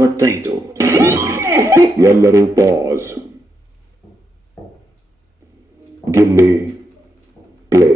45. ಎಲ್ಲರೂ pass. Gilli play.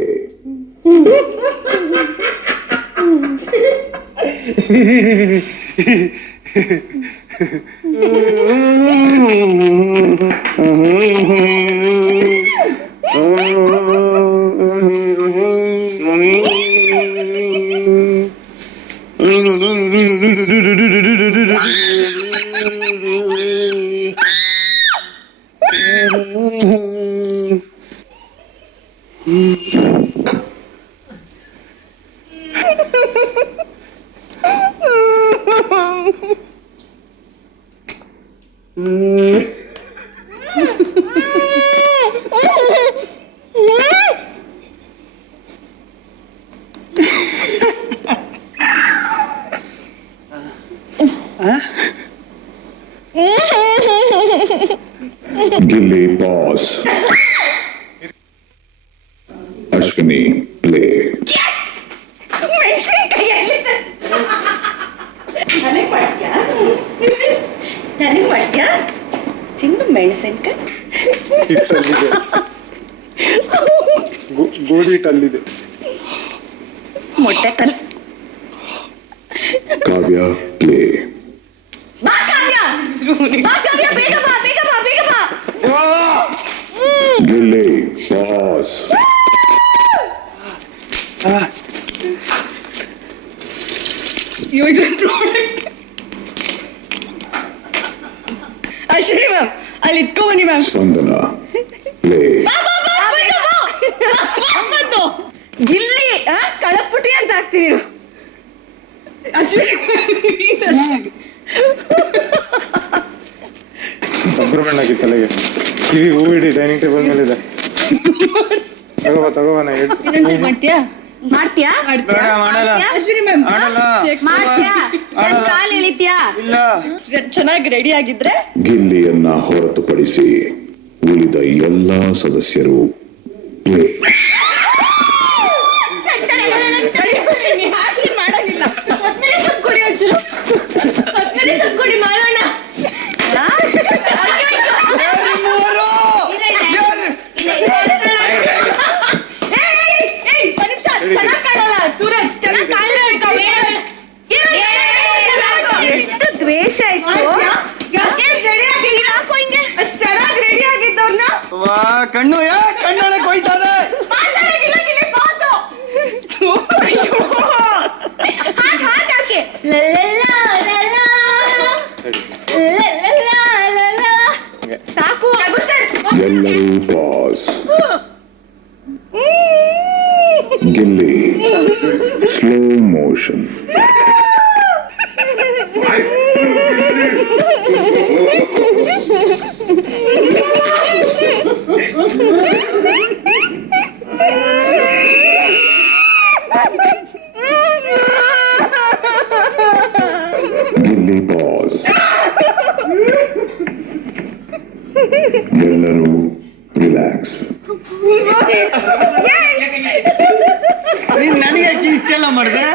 Gilli pass. Ashwini play. ನನಗೆ ಮಾಡ್ತೀಯಾ ಚಿನ್ನ ಮೆಣಸಿನ್ಕಾಯಿ ಗೋಧಿ ಹಿಟ್ಟಲ್ಲಿದೆ. ಮೊಟ್ಟೆ ಕಲ್. ಕಾವ್ಯ ಪ್ಲೇ. ಬಾ ಕಾವ್ಯ, ಬಾ ಕಾವ್ಯ, ಬೇಗ ಬಾ, ಬೇಗ ಬಾ, ಬೇಗ ಬಾ. ಗಿಲ್ಲಿ ಪಾಸ್. ಅಶ್ವಿನಿ ಮ್ಯಾಮ್ ಅಲ್ಲಿ ಇಟ್ಕೊ ಬನ್ನಿ ಮ್ಯಾಮ್. ಸ್ಪಂದನ ಪ್ಲೇ. ಗಿಲ್ಲಿ ಕಳಪುಟಿ ಅಂತ ಹಾಕ್ತೀನಿ. ಅಶ್ವಿನಿ ಸಂಭ್ರಮಣ ಹಾಕಿ ತಲೆಗೆ. ಕಿವಿ ಹೂ ಇಡಿ ಡೈನಿಂಗ್ ಟೇಬಲ್ ಮೇಲೆ ಇದೆ. ತಗೋಬಾ ಇನ್ನೊಂದ್ಸರಿ ಮಾಡ್ತೀಯಾ? ಮಾಡ್ತೀಯಾ? ಅಶ್ವಿನಿ ಮ್ಯಾಮ್ ಮಾಡ್ತೀಯಾ? ಕಾಲು ಎಳಿತೀಯಾ? ಚೆನ್ನಾಗಿ ರೆಡಿ ಆಗಿದ್ರೆ ಗಿಲ್ಲಿಯನ್ನ ಹೊರತುಪಡಿಸಿ ಉಳಿದ ಎಲ್ಲಾ ಸದಸ್ಯರು ಪ್ಲೇ. ಮಾಡಂಗಿಲ್ಲ. ಕೊತ್ತಂಬರಿ ಸೊಪ್ಪು ಕೊಡಿ ಒಂಚೂರು. ಕೊತ್ತಂಬರಿ ಸೊಪ್ಪು ಕೊಡಿ ಮಾಡೋಣ. ಚೆನ್ನಾಗಿ ಕಾಣಲ್ಲ ಸೂರಜ್, ಚೆನ್ನಾಗಿ ದ್ವೇಷ ಆಯ್ತು. ಅಷ್ಟು ಚೆನ್ನಾಗಿ ರೆಡಿ ಆಗಿದ್ದವ್ನ ಕಣ್ಣು ಕಣ್ಣೊಳಗೆ ಹೋಯ್ತಾರೆ. ಸಾಕು. ಎಲ್ಲರೂ pass. Gilli slow motion. Gilli pass. ಎಲ್ಲರೂ ರಿಲ್ಯಾಕ್ಸ್. ನನಗೆ ಇಷ್ಟೆಲ್ಲ ಮಾಡಿದೆ.